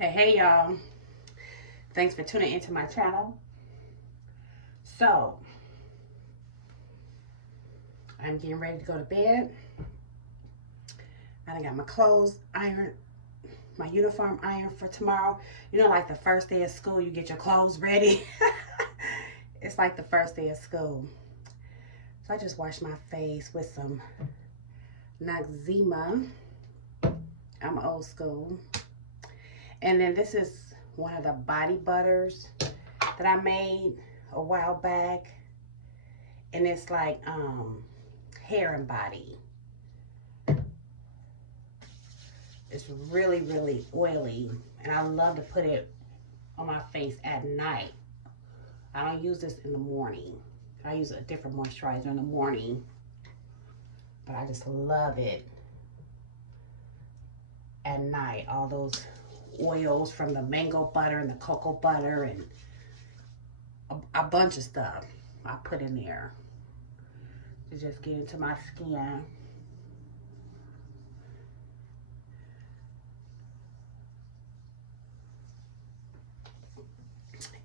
Hey y'all. Thanks for tuning into my channel. So, I'm getting ready to go to bed. I done got my clothes ironed, my uniform ironed for tomorrow. You know, like the first day of school, you get your clothes ready. It's like the first day of school. So I just washed my face with some Noxzema. I'm old school. And then this is one of the body butters that I made a while back. And it's like hair and body. It's really, really oily. And I love to put it on my face at night. I don't use this in the morning. I use a different moisturizer in the morning. But I just love it at night. All those oils from the mango butter and the cocoa butter and a bunch of stuff I put in there to just get into my skin.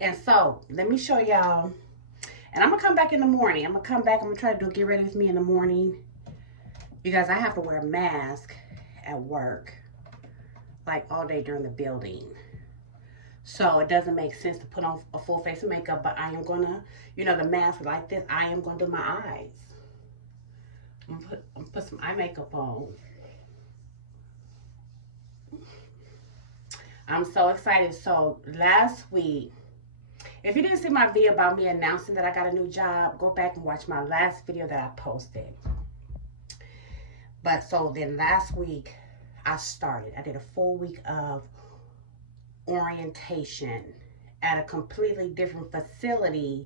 And so let me show y'all, and I'm gonna come back in the morning. I'm gonna try to get ready with me in the morning. You guys, I have to wear a mask at work like all day during the building. So it doesn't make sense to put on a full face of makeup, but I am gonna, you know, the mask like this, I am gonna do my eyes. I'm gonna put some eye makeup on. I'm so excited. So last week, if you didn't see my video about me announcing that I got a new job, go back and watch my last video that I posted. But so then last week, I did a full week of orientation at a completely different facility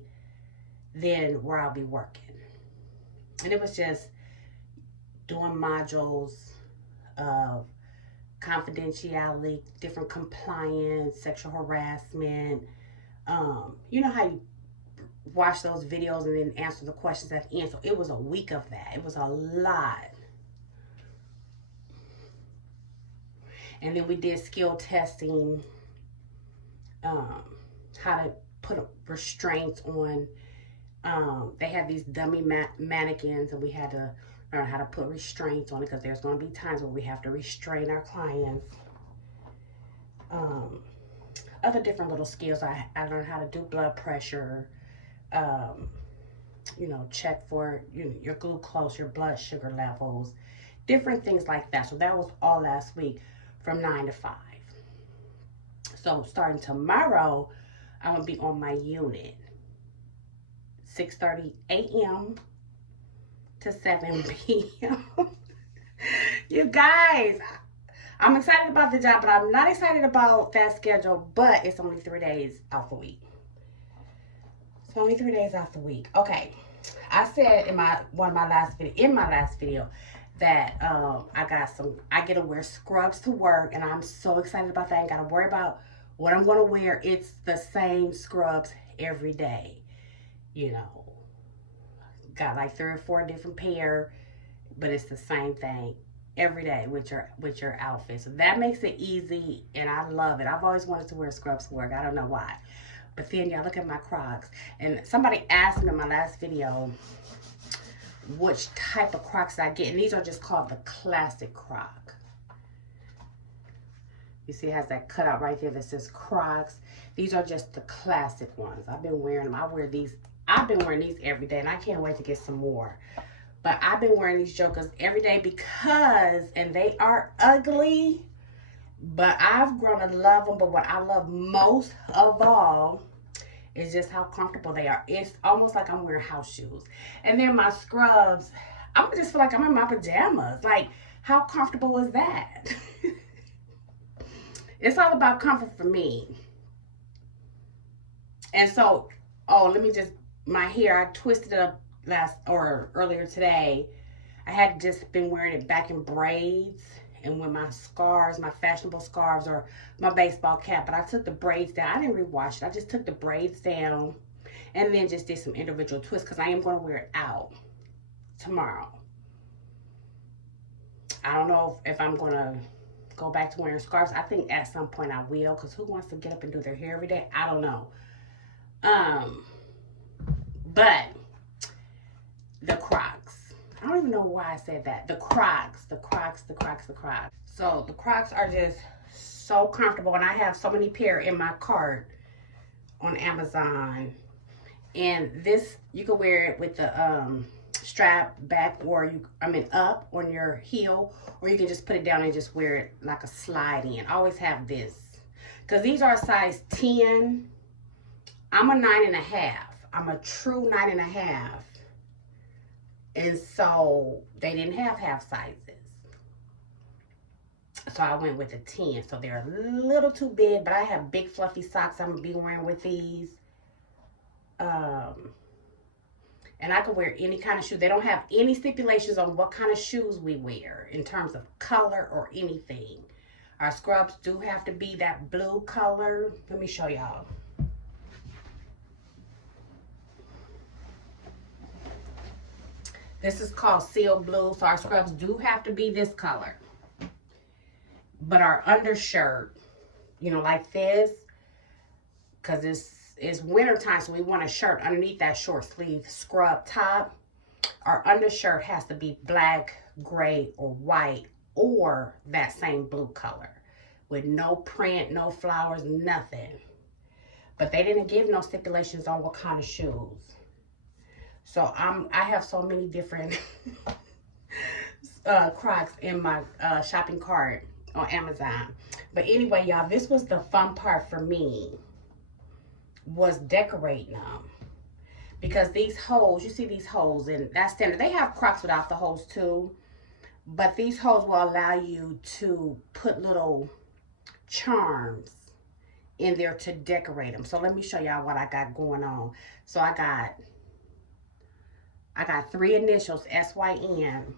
than where I'll be working. And it was just doing modules of confidentiality, different compliance, sexual harassment. You know how you watch those videos and then answer the questions at the end. So it was a week of that. It was a lot. And then we did skill testing, how to put restraints on. They had these dummy mannequins, and we had to learn how to put restraints on it because there's going to be times where we have to restrain our clients. Other different little skills. I learned how to do blood pressure, you know, check for your glucose, your blood sugar levels, different things like that. So that was all last week from 9 to 5. So starting tomorrow, I'm going to be on my unit. 6:30 a.m. to 7 p.m. You guys, I'm excited about the job, but I'm not excited about that schedule, but it's only 3 days out the week. It's only 3 days out the week. Okay. I said in my last video that I get to wear scrubs to work, and I'm so excited about that. I ain't got to worry about what I'm going to wear. It's the same scrubs every day. You know, got like 3 or 4 different pair, but it's the same thing every day with your outfit. So that makes it easy, and I love it. I've always wanted to wear scrubs to work. I don't know why. But then y'all look at my Crocs, and somebody asked me in my last video which type of Crocs I get, and these are just called the classic Croc. You see it has that cutout right there that says Crocs. These are just the classic ones. I've been wearing them. I've been wearing these every day, and I can't wait to get some more. But I've been wearing these jokers every day because, and they are ugly, but I've grown to love them. But what I love most of all is just how comfortable they are. It's almost like I'm wearing house shoes. And then my scrubs, I just feel like I'm in my pajamas. Like, how comfortable is that? It's all about comfort for me. And so, my hair, I twisted it up earlier today. I had just been wearing it back in braids, and with my scarves, my fashionable scarves, or my baseball cap, but I took the braids down. I didn't rewash it. I just took the braids down and then just did some individual twists because I am going to wear it out tomorrow. I don't know if I'm going to go back to wearing scarves. I think at some point I will, because who wants to get up and do their hair every day? I don't know. But the Crocs. I don't even know why I said that. The Crocs. So the Crocs are just so comfortable, and I have so many pair in my cart on Amazon. And this, you can wear it with the strap back, or up on your heel, or you can just put it down and just wear it like a slide in. I always have this because these are a size 10. I'm a 9.5. I'm a true 9.5, and so they didn't have half sizes, so I went with a 10. So they're a little too big, but I have big fluffy socks I'm gonna be wearing with these. And I can wear any kind of shoe. They don't have any stipulations on what kind of shoes we wear in terms of color or anything. Our scrubs do have to be that blue color. Let me show y'all. This is called Seal Blue, so our scrubs do have to be this color. But our undershirt, you know, like this, because it's winter time, so we want a shirt underneath that short sleeve scrub top. Our undershirt has to be black, gray, or white, or that same blue color with no print, no flowers, nothing. But they didn't give no stipulations on what kind of shoes. So I have so many different Crocs in my shopping cart on Amazon. But anyway, y'all, this was the fun part for me, was decorating them. Because these holes, you see these holes, and that's standard. They have Crocs without the holes too. But these holes will allow you to put little charms in there to decorate them. So let me show y'all what I got going on. So I got 3 initials, SYN,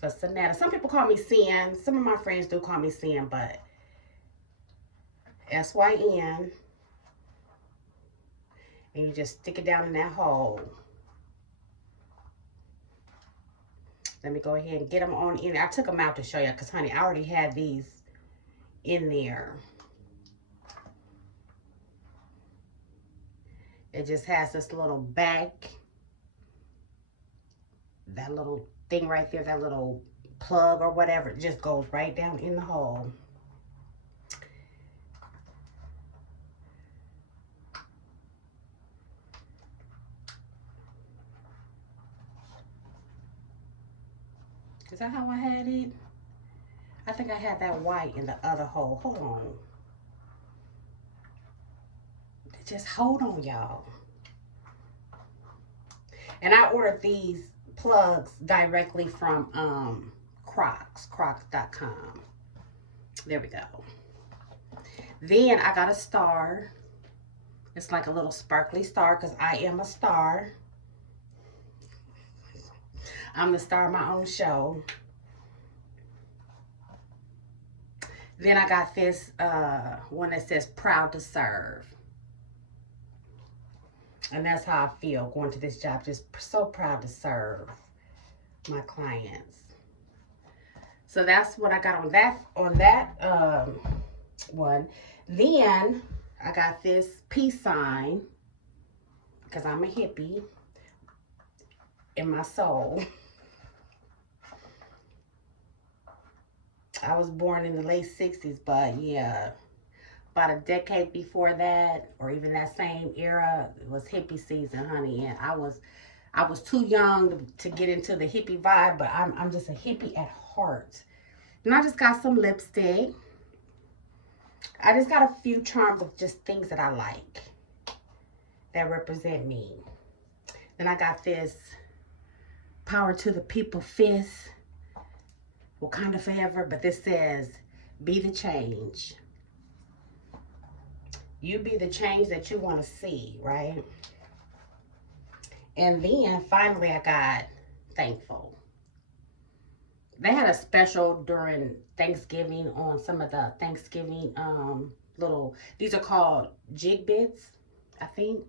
for Synetta. Some people call me Sin. Some of my friends do call me Sin, but SYN. And you just stick it down in that hole. Let me go ahead and get them on in. I took them out to show you because, honey, I already had these in there. It just has this little back. That little thing right there, that little plug or whatever, it just goes right down in the hole. Is that how I had it? I think I had that white in the other hole. Hold on. Just hold on, y'all. And I ordered these plugs directly from crocs.com. There we go. Then I got a star. It's like a little sparkly star because I am a star. I'm the star of my own show. Then I got this one that says proud to serve. And that's how I feel going to this job. Just so proud to serve my clients. So that's what I got on that one. Then I got this peace sign because I'm a hippie in my soul. I was born in the late 60s, but yeah, about a decade before that, or even that same era, it was hippie season, honey. And I was too young to get into the hippie vibe, but I'm just a hippie at heart. And I just got some lipstick. I just got a few charms of just things that I like that represent me. Then I got this Power to the People fist. Wakanda forever, but this says, be the change. You be the change that you want to see, right? And then finally I got thankful. They had a special during Thanksgiving on some of the Thanksgiving these are called jig bits, I think.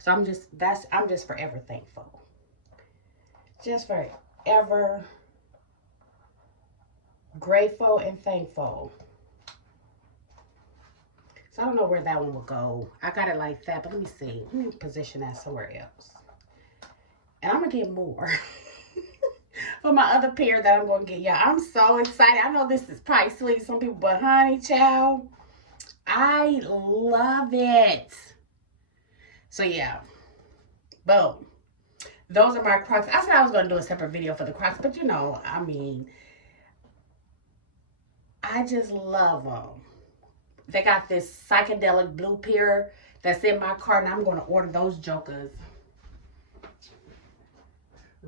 So I'm just forever thankful. Just forever Grateful and Thankful. So I don't know where that one will go. I got it like that, but let me see. Let me position that somewhere else. And I'm going to get more for my other pair that I'm going to get. Yeah, I'm so excited. I know this is probably sweet to some people, but honey, child, I love it. So yeah, boom. Those are my Crocs. I said I was going to do a separate video for the Crocs, but you know, I mean, I just love them. They got this psychedelic blue pair that's in my cart, and I'm going to order those jokers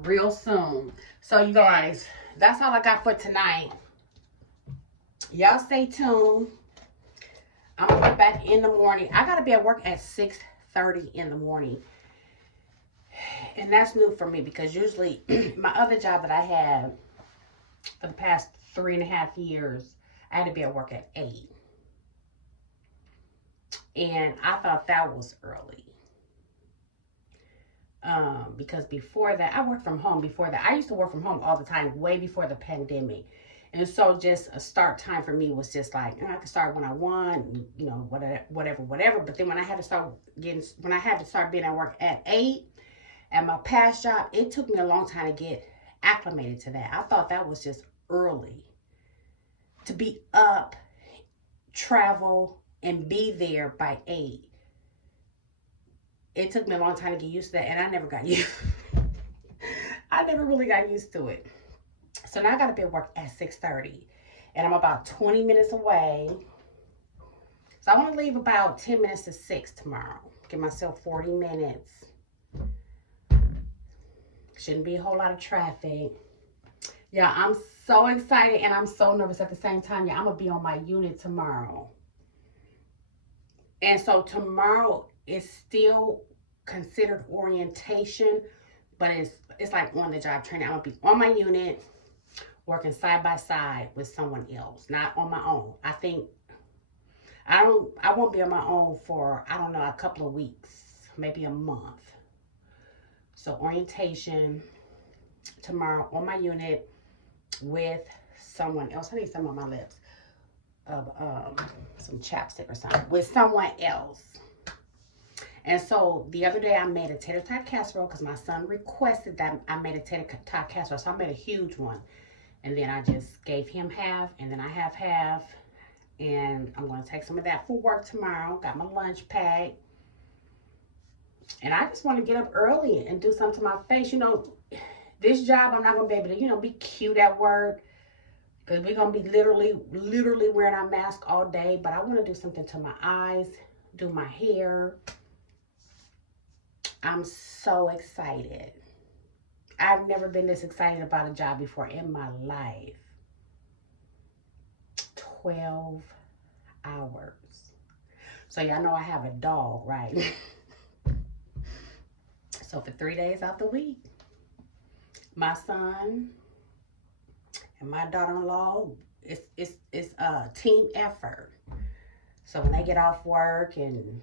real soon. So you guys, that's all I got for tonight. Y'all stay tuned. I'm going to be back in the morning. I got to be at work at 6:30 in the morning. And that's new for me because usually my other job that I had for the past 3.5 years, I had to be at work at 8. And I thought that was early. Because before that, I worked from home before that. I used to work from home all the time, way before the pandemic. And so just a start time for me was just like, I could start when I want, you know, whatever. But then when I had to start being at work at 8, at my past job, it took me a long time to get acclimated to that. I thought that was just early. To be up, travel, and be there by 8. It took me a long time to get used to that, and I never got used. I never really got used to it. So now I got to be at work at 6:30, and I'm about 20 minutes away. So I want to leave about 10 minutes to 6 tomorrow. Give myself 40 minutes. Shouldn't be a whole lot of traffic. Yeah, I'm so excited, and I'm so nervous at the same time. Yeah, I'm going to be on my unit tomorrow. And so tomorrow is still considered orientation, but it's like on the job training. I'm gonna be on my unit, working side by side with someone else, not on my own. I won't be on my own for, I don't know, a couple of weeks, maybe a month. So orientation tomorrow on my unit with someone else. I need some on my lips of some chapstick or something with someone else. And so the other day I made a tater tot casserole because my son requested that I made a tater tot casserole. So I made a huge one. And then I just gave him half, and then I have half. And I'm going to take some of that for work tomorrow. Got my lunch packed. And I just want to get up early and do something to my face. You know, this job I'm not going to be able to, you know, be cute at work. Because we're going to be literally wearing our mask all day. But I want to do something to my eyes, do my hair. I'm so excited. I've never been this excited about a job before in my life. 12 hours. So y'all know I have a dog, right? So for 3 days out the week, my son and my daughter-in-law, it's a team effort. So when they get off work and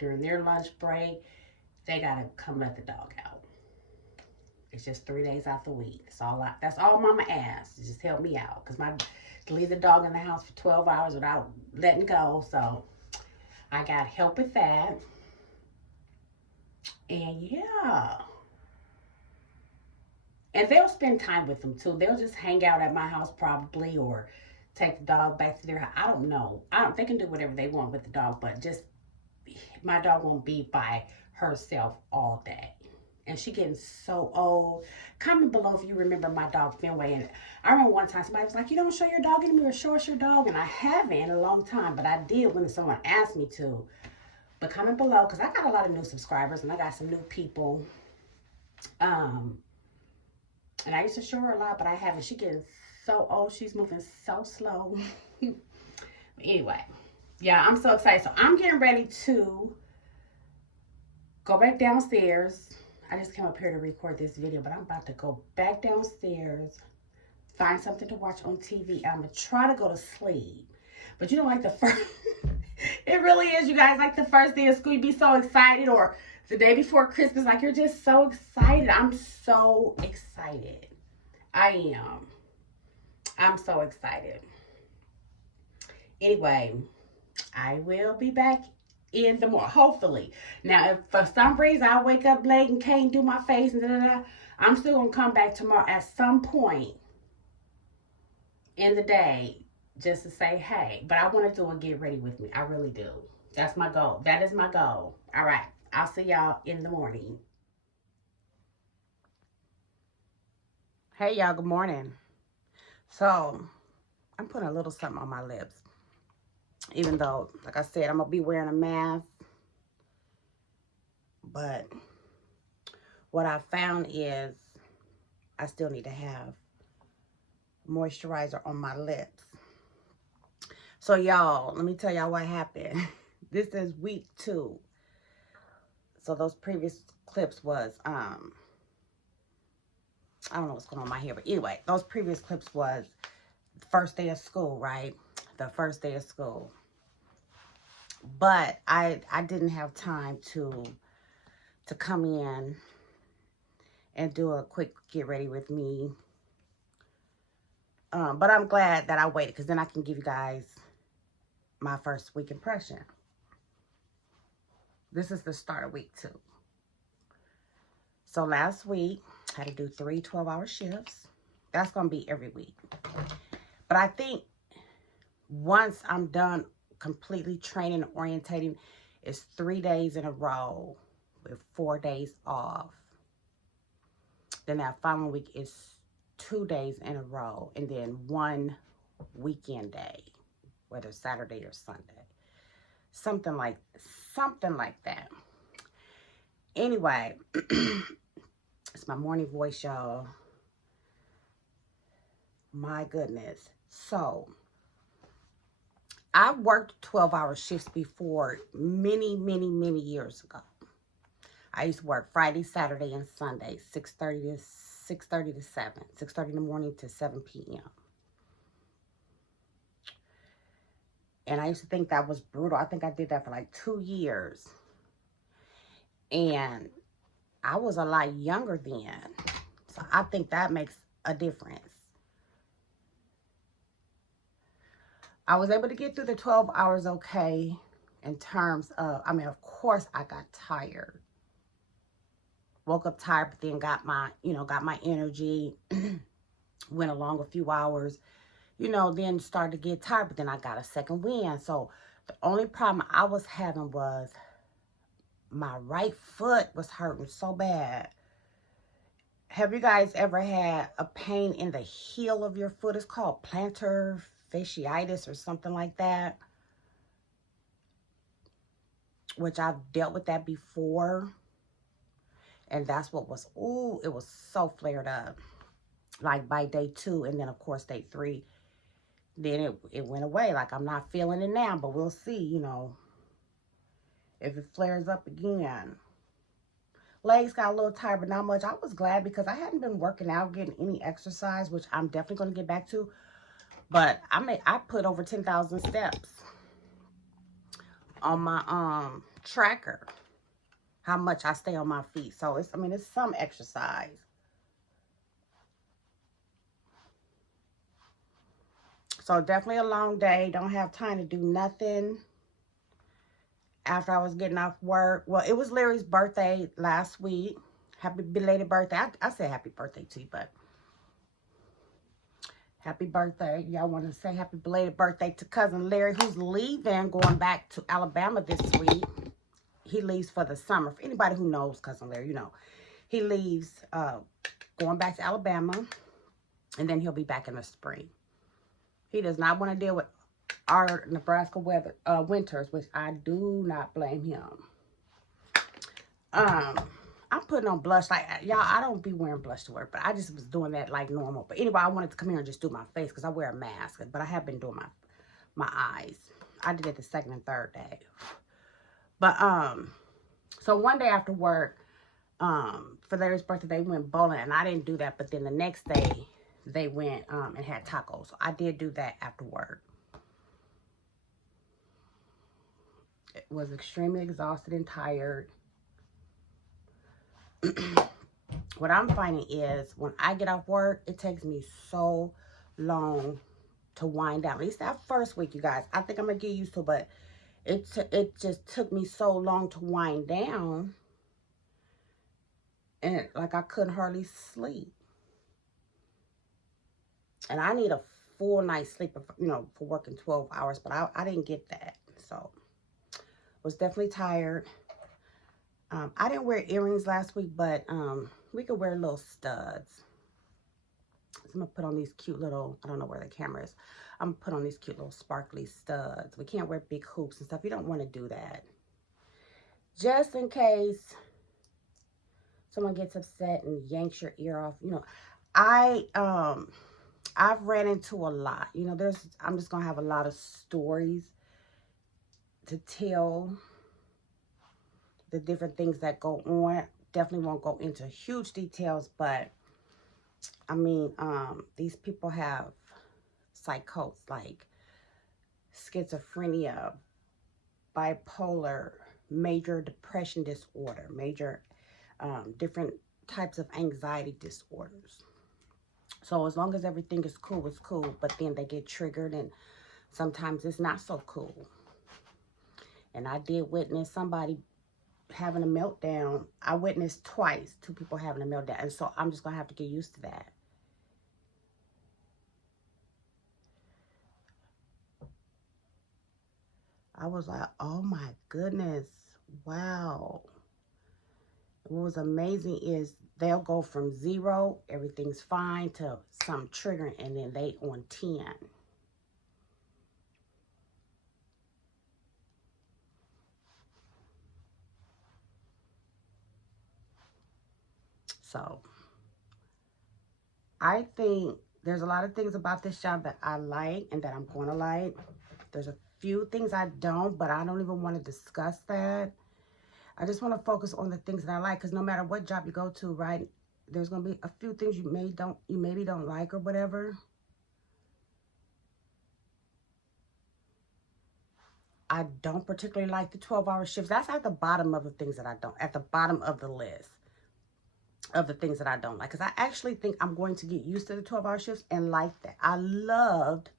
during their lunch break, they gotta come let the dog out. It's just 3 days out the week. That's all mama asks. Just help me out. Because to leave the dog in the house for 12 hours without letting go. So I got help with that. And yeah. And they'll spend time with them too. They'll just hang out at my house probably, or take the dog back to their house. I don't know. They can do whatever they want with the dog, but just my dog won't be by herself all day. And she getting so old. Comment below if you remember my dog Fenway. And I remember one time somebody was like, you don't show your dog anymore, show us your dog. And I haven't in a long time, but I did when someone asked me to. But comment below, because I got a lot of new subscribers and I got some new people. And I used to show her a lot, but I haven't. She getting so old. She's moving so slow. Anyway, yeah, I'm so excited. So I'm getting ready to go back downstairs. I just came up here to record this video, but I'm about to go back downstairs, find something to watch on TV. I'm going to try to go to sleep. But you know, like the first, it really is, you guys, like the first day of school, you be so excited, or the day before Christmas, like you're just so excited. I'm so excited. I am. I'm so excited. Anyway, I will be back in the morning, hopefully. Now, if for some reason I wake up late and can't do my face and I'm still gonna come back tomorrow at some point in the day just to say hey. But I want to do a get ready with me. I really do. That's my goal. That is my goal. All right. I'll see y'all in the morning. Hey y'all, good morning. So I'm putting a little something on my lips. Even though, like I said, I'm gonna be wearing a mask. But what I found is I still need to have moisturizer on my lips. So y'all, let me tell y'all what happened. This is week 2. So those previous clips was, I don't know what's going on in my hair, but anyway, those previous clips was the first day of school, right? The first day of school. But I didn't have time to come in and do a quick get ready with me. But I'm glad that I waited, because then I can give you guys my first week impression. This is the start of week 2. So last week, I had to do 3 12-hour shifts. That's going to be every week. But I think once I'm done completely training and orientating, it's 3 days in a row with 4 days off. Then that following week is 2 days in a row, and then 1 weekend day, whether Saturday or Sunday. Something like that. Anyway, it's my morning voice, y'all. My goodness. So, I worked 12-hour shifts before many years ago. I used to work Friday, Saturday, and Sunday, 6:30 to 7. 6:30 in the morning to 7 p.m. And I used to think that was brutal. I think I did that for like 2 years. And I was a lot younger then. So I think that makes a difference. I was able to get through the 12 hours okay in terms of, I mean, of course I got tired. Woke up tired, but then got my energy, went along a few hours, then started to get tired, but then I got a second wind. So the only problem I was having was my right foot was hurting so bad. Have you guys ever had a pain in the heel of your foot? It's called plantar fasciitis or something like that. Which I've dealt with that before. And that's what was, it was so flared up. Like by day 2, and then of course day 3. Then it went away. Like I'm not feeling it now, but we'll see, if it flares up again. Legs got a little tired, but not much. I was glad because I hadn't been working out, getting any exercise, which I'm definitely going to get back to. But I put over 10,000 steps on my tracker. How much I stay on my feet. So it's some exercise. So definitely a long day. Don't have time to do nothing. After I was getting off work. Well, it was Larry's birthday last week. Happy belated birthday. I said happy birthday to you, but happy birthday. Y'all want to say happy belated birthday to cousin Larry, who's leaving, going back to Alabama this week. He leaves for the summer. For anybody who knows cousin Larry, he leaves going back to Alabama, and then he'll be back in the spring. He does not want to deal with our Nebraska winters, which I do not blame him. I'm putting on blush. Like, y'all, I don't be wearing blush to work, but I just was doing that like normal. But anyway, I wanted to come here and just do my face because I wear a mask. But I have been doing my eyes. I did it the second and third day. But, so one day after work, for Larry's birthday, they went bowling, and I didn't do that. But then the next day, they went, and had tacos. So I did do that after work. It was extremely exhausted and tired. What I'm finding is when I get off work, it takes me so long to wind down. At least that first week, you guys. I think I'm going to get used to it, but it just took me so long to wind down. And like I couldn't hardly sleep. And I need a full night's sleep, you know, for working 12 hours. But I didn't get that. So, was definitely tired. I didn't wear earrings last week, but we could wear little studs. So I'm going to put on these cute little, I don't know where the camera is. I'm going to put on these cute little sparkly studs. We can't wear big hoops and stuff. You don't want to do that. Just in case someone gets upset and yanks your ear off. You know, I've ran into a lot. You know, I'm just going to have a lot of stories to tell. The different things that go on. Definitely won't go into huge details, but I mean, these people have psychosis, like schizophrenia, bipolar, major depression disorder, major different types of anxiety disorders. So as long as everything is cool, it's cool, but then they get triggered and sometimes it's not so cool. And I did witness somebody having a meltdown. I witnessed twice 2 people having a meltdown, and so I'm just gonna have to get used to that. I was like, oh my goodness, wow. What was amazing is they'll go from 0, everything's fine, to some triggering, and then they on 10. So I think there's a lot of things about this job that I like and that I'm going to like. There's a few things I don't, but I don't even want to discuss that. I just want to focus on the things that I like, because no matter what job you go to, right, there's going to be a few things you maybe don't like or whatever. I don't particularly like the 12-hour shifts. That's at the bottom of the things that I don't, at the bottom of the list of the things that I don't like. Because I actually think I'm going to get used to the 12-hour shifts and like that. I loved,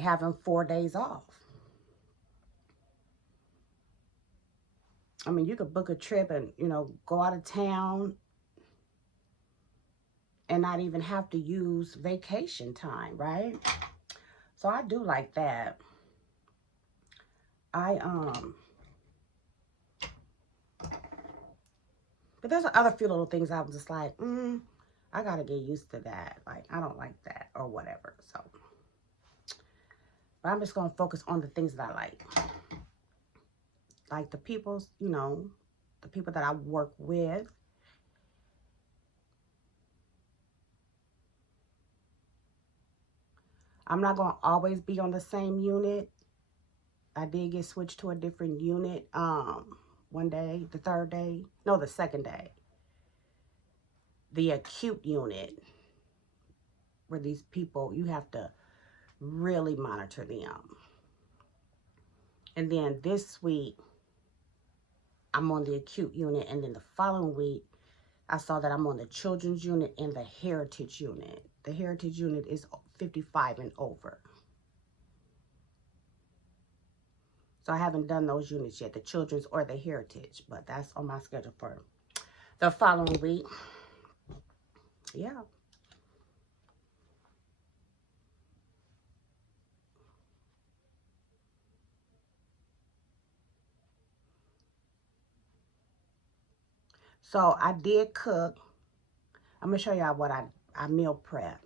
having 4 days off. I mean, you could book a trip and, you know, go out of town and not even have to use vacation time, right? So I do like that. But there's other few little things I'm just like, I gotta get used to that. Like, I don't like that or whatever. So, but I'm just gonna focus on the things that I like. Like the people's, you know, the people that I work with. I'm not gonna always be on the same unit. I did get switched to a different unit one day, the second day. The acute unit, where these people, you have to really monitor them. And then this week, I'm on the acute unit, and then the following week, I saw that I'm on the children's unit and the heritage unit. The heritage unit is 55 and over. So I haven't done those units yet, the children's or the heritage, but that's on my schedule for the following week. Yeah. So I did cook. I'm going to show y'all what I meal prep.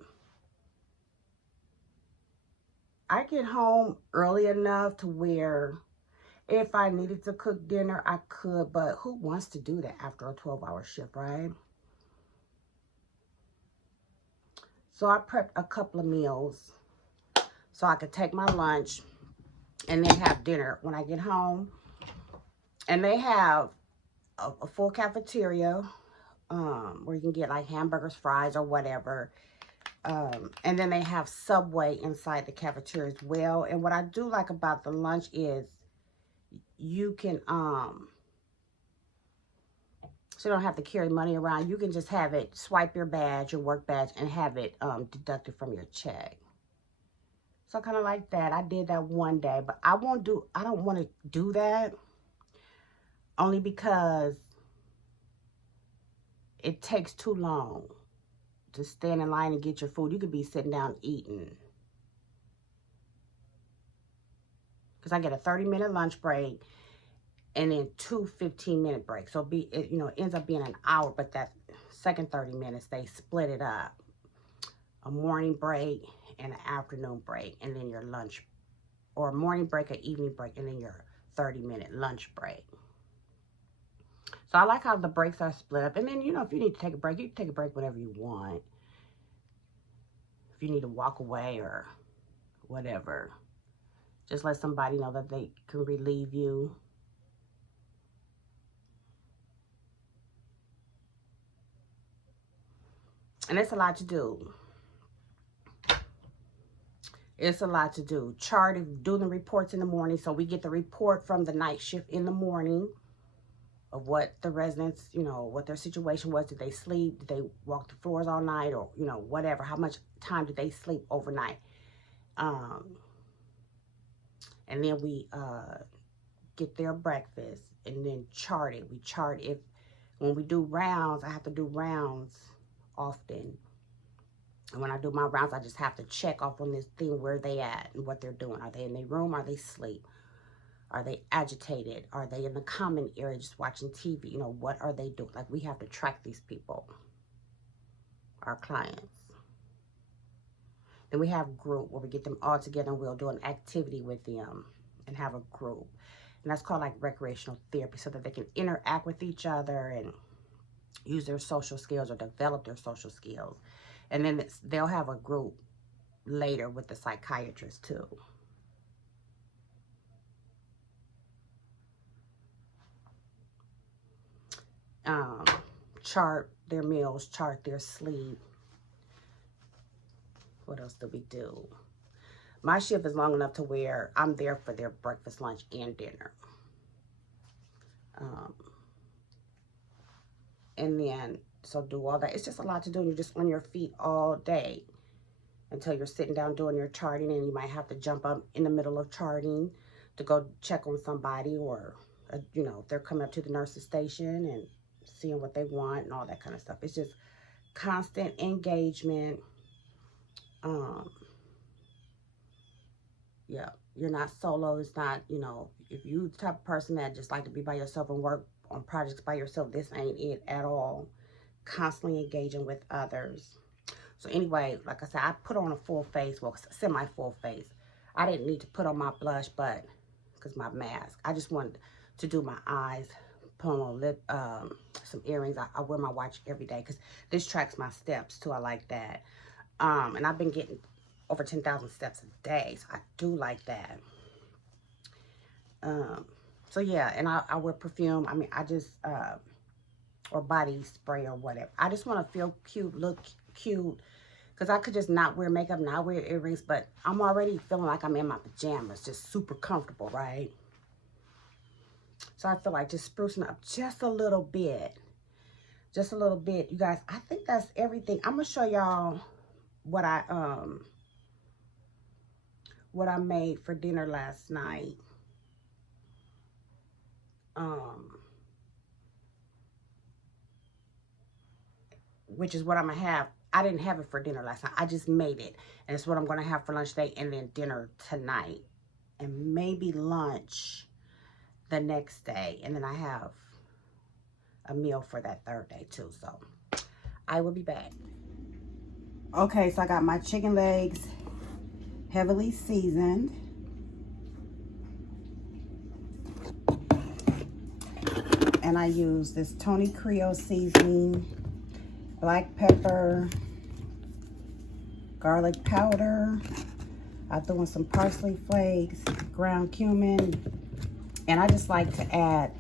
I get home early enough to where if I needed to cook dinner, I could, but who wants to do that after a 12-hour shift, right? So I prepped a couple of meals so I could take my lunch and then have dinner when I get home. And they have a full cafeteria where you can get like hamburgers, fries, or whatever. And then they have Subway inside the cafeteria as well. And what I do like about the lunch is you can So you don't have to carry money around. You can just have it, swipe your badge, your work badge, and have it deducted from your check. So kind of like that. I did that one day, but I don't want to do that only because it takes too long to stand in line and get your food. You could be sitting down eating. Because I get a 30-minute lunch break and then 2 15-minute breaks. So it ends up being an hour, but that second 30 minutes, they split it up. A morning break and an afternoon break, and then your lunch, or a morning break, an evening break, and then your 30-minute lunch break. So I like how the breaks are split up. And then, if you need to take a break, you can take a break whenever you want. If you need to walk away or whatever, just let somebody know that they can relieve you. And it's a lot to do. It's a lot to do. Do the reports in the morning. So we get the report from the night shift in the morning of what the residents, what their situation was. Did they sleep? Did they walk the floors all night? Or, whatever. How much time did they sleep overnight? And then we get their breakfast and then chart it. We chart when we do rounds, I have to do rounds often. And when I do my rounds, I just have to check off on this thing where they at and what they're doing. Are they in their room? Are they asleep? Are they agitated? Are they in the common area just watching TV? What are they doing? Like, we have to track these people, our clients. Then we have group where we get them all together and we'll do an activity with them and have a group. And that's called like recreational therapy, so that they can interact with each other and use their social skills or develop their social skills. And then they'll have a group later with the psychiatrist too. Chart their meals, chart their sleep. What else do we do? My shift is long enough to where I'm there for their breakfast, lunch, and dinner. And then, so do all that. It's just a lot to do. You're just on your feet all day until you're sitting down doing your charting, and you might have to jump up in the middle of charting to go check on somebody, or, if they're coming up to the nurse's station and seeing what they want and all that kind of stuff. It's just constant engagement. Yeah, you're not solo. It's not, if you the type of person that just like to be by yourself and work on projects by yourself, this ain't it at all. Constantly engaging with others. So anyway, like I said, I put on a full face, well, semi-full face. I didn't need to put on my blush, but because my mask, I just wanted to do my eyes, put on a lip, some earrings. I wear my watch every day because this tracks my steps too. I like that. And I've been getting over 10,000 steps a day, so I do like that. So yeah, and I wear perfume. I mean, I just, or body spray or whatever. I just want to feel cute, look cute, because I could just not wear makeup, not wear earrings, but I'm already feeling like I'm in my pajamas, just super comfortable, right? So I feel like just sprucing up just a little bit. Just a little bit. You guys, I think that's everything. I'm going to show y'all what I made for dinner last night. Which is what I'm going to have. I didn't have it for dinner last night. I just made it. And it's what I'm going to have for lunch today and then dinner tonight. And maybe lunch the next day. And then I have a meal for that third day too. So I will be back. Okay, so I got my chicken legs heavily seasoned. And I use this Tony Creole seasoning, black pepper, garlic powder. I threw in some parsley flakes, ground cumin, and I just like to add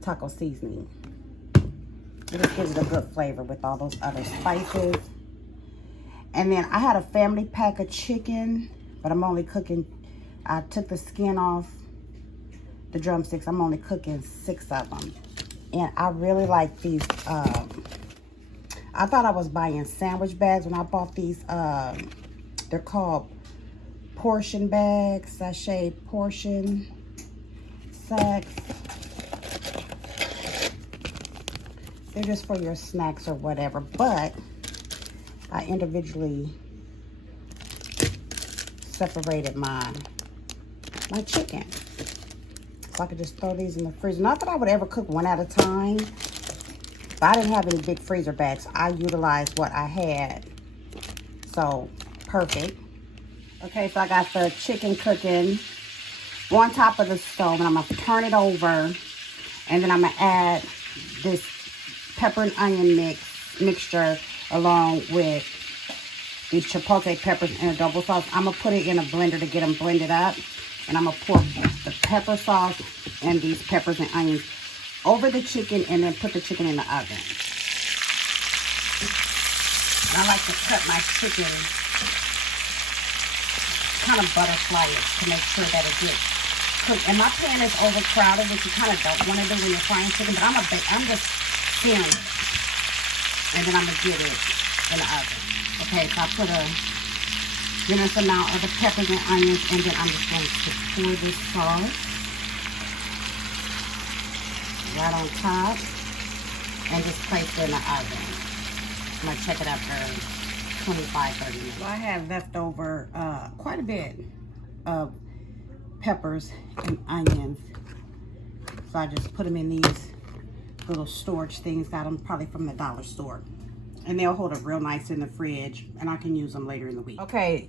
taco seasoning. It just gives it a good flavor with all those other spices. And then I had a family pack of chicken, but I'm only cooking, I took the skin off the drumsticks. I'm only cooking 6 of them. And I really like these. I thought I was buying sandwich bags when I bought these. They're called portion bags, sachet portion sacks. They're just for your snacks or whatever, but I individually separated my chicken. So I could just throw these in the freezer. Not that I would ever cook one at a time, but I didn't have any big freezer bags. I utilized what I had. So, perfect. Okay, so I got the chicken cooking on top of the stove, and I'm going to turn it over, and then I'm going to add this pepper and onion mixture along with these chipotle peppers in a double sauce. I'm going to put it in a blender to get them blended up, and I'm going to pour the pepper sauce and these peppers and onions over the chicken, and then put the chicken in the oven. And I like to cut my chicken kind of butterfly it to make sure that it gets cooked. And my pan is overcrowded, which you kind of don't want to do when you're frying chicken, but I'm just searing it. And then I'm going to get it in the oven. Okay, so I put a generous amount of the peppers and onions, and then I'm just going to pour this sauce right on top and just place it in the oven. I'm going to check it up for 25-30 minutes. So I have left over quite a bit of peppers and onions. So I just put them in these little storage things. Got them probably from the dollar store. And they'll hold up real nice in the fridge, and I can use them later in the week. Okay,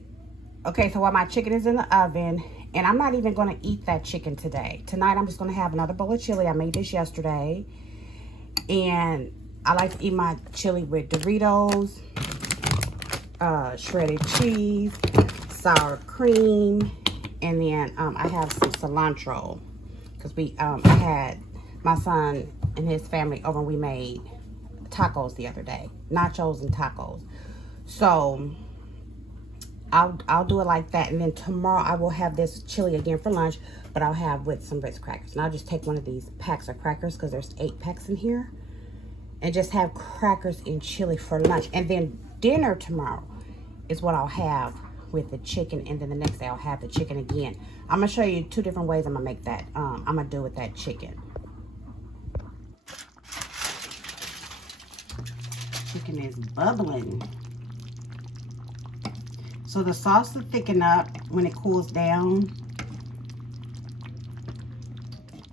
so while my chicken is in the oven, and I'm not even going to eat that chicken today. Tonight, I'm just going to have another bowl of chili. I made this yesterday. And I like to eat my chili with Doritos, shredded cheese, sour cream, and then I have some cilantro. Because I had my son and his family over, and we made tacos the other day. Nachos and tacos. So I'll do it like that, and then tomorrow I will have this chili again for lunch, but I'll have with some Ritz crackers. And I'll just take one of these packs of crackers, because there's 8 packs in here, and just have crackers and chili for lunch. And then dinner tomorrow is what I'll have with the chicken, and then the next day I'll have the chicken again. I'm gonna show you 2 different ways I'm gonna make that. I'm gonna do with that chicken. Chicken is bubbling. So the sauce will thicken up when it cools down.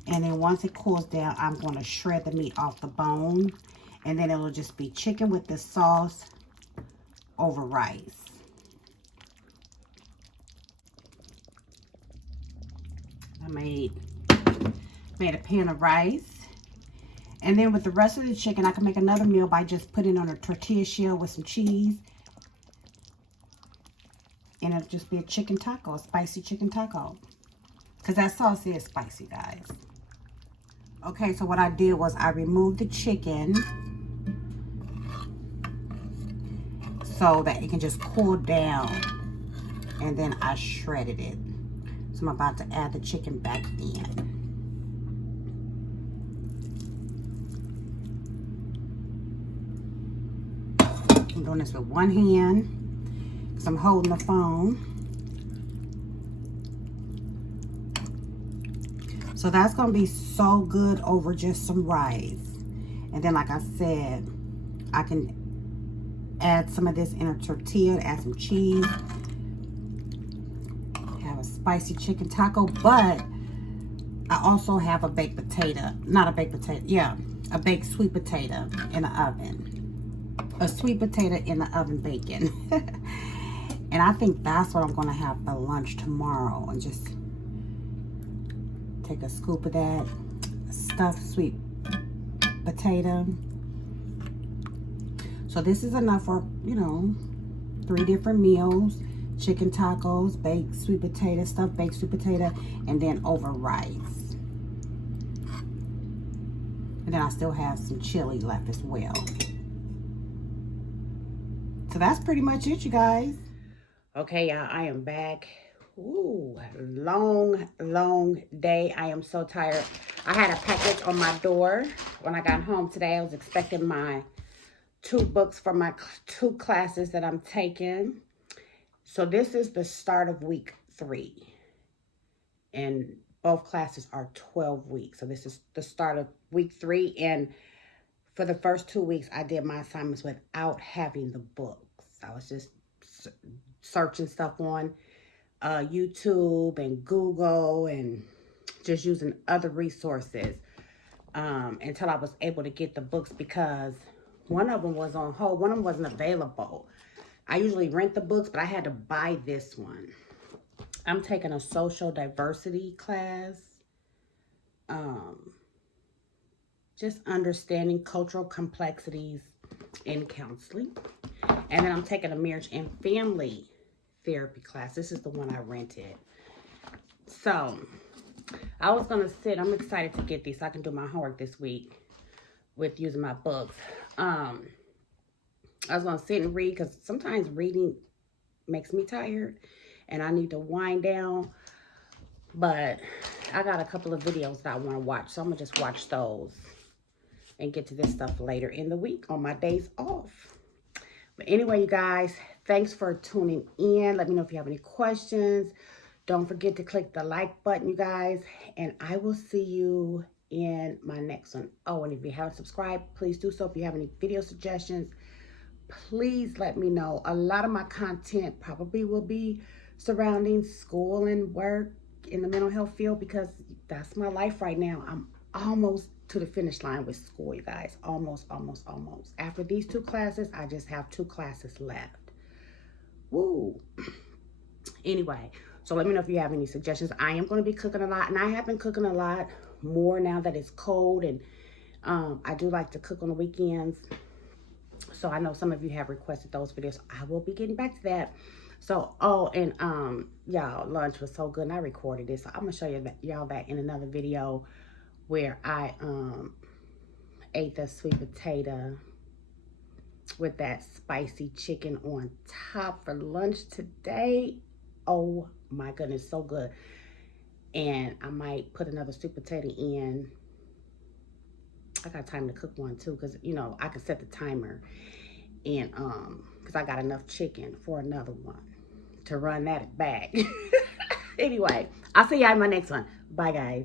And then once it cools down, I'm going to shred the meat off the bone. And then it'll just be chicken with the sauce over rice. I made a pan of rice. And then with the rest of the chicken, I can make another meal by just putting it on a tortilla shell with some cheese. And it'll just be a chicken taco, a spicy chicken taco. Because that sauce is spicy, guys. Okay, so what I did was I removed the chicken so that it can just cool down. And then I shredded it. So I'm about to add the chicken back in. I'm doing this with one hand. I'm holding the phone. So that's going to be so good over just some rice. And then, like I said, I can add some of this in a tortilla, add some cheese. Have a spicy chicken taco, but I also have a baked potato. Not a baked potato, yeah, a baked sweet potato in the oven. A sweet potato in the oven bacon. And I think that's what I'm going to have for lunch tomorrow. And just take a scoop of that stuffed sweet potato. So this is enough for, 3 different meals. Chicken tacos, baked sweet potato, stuffed baked sweet potato, and then over rice. And then I still have some chili left as well. So that's pretty much it, you guys. Okay, y'all, I am back. Ooh, long day. I am so tired. I had a package on my door when I got home today. I was expecting my 2 books for my 2 classes that I'm taking. So this is the start of week 3. And both classes are 12 weeks. So this is the start of week 3. And for the first 2 weeks, I did my assignments without having the books. I was just searching stuff on YouTube and Google and just using other resources until I was able to get the books, because one of them was on hold. One of them wasn't available. I usually rent the books, but I had to buy this one. I'm taking a social diversity class. Just understanding cultural complexities in counseling. And then I'm taking a marriage and family therapy class. This is the one I rented. So I was going to sit. I'm excited to get these so I can do my homework this week with using my books. I was going to sit and read because sometimes reading makes me tired and I need to wind down. But I got a couple of videos that I want to watch, so I'm going to just watch those and get to this stuff later in the week on my days off. But anyway, you guys, thanks for tuning in. Let me know if you have any questions. Don't forget to click the like button, you guys. And I will see you in my next one. Oh, and if you haven't subscribed, please do so. If you have any video suggestions, please let me know. A lot of my content probably will be surrounding school and work in the mental health field, because that's my life right now. I'm almost to the finish line with school, you guys. Almost. After these 2 classes, I just have 2 classes left. Woo. Anyway, so let me know if you have any suggestions. I am going to be cooking a lot, and I have been cooking a lot more now that it's cold, and I do like to cook on the weekends. So I know some of you have requested those videos. I will be getting back to that. So, oh, and y'all, lunch was so good, and I recorded this. So I'm gonna show y'all that in another video, where I ate the sweet potato with that spicy chicken on top for lunch today. Oh my goodness, so good. And I might put another sweet potato in. I got time to cook one too, because you know I can set the timer, and because I got enough chicken for another one to run that back. Anyway, I'll see y'all in my next one. Bye, guys.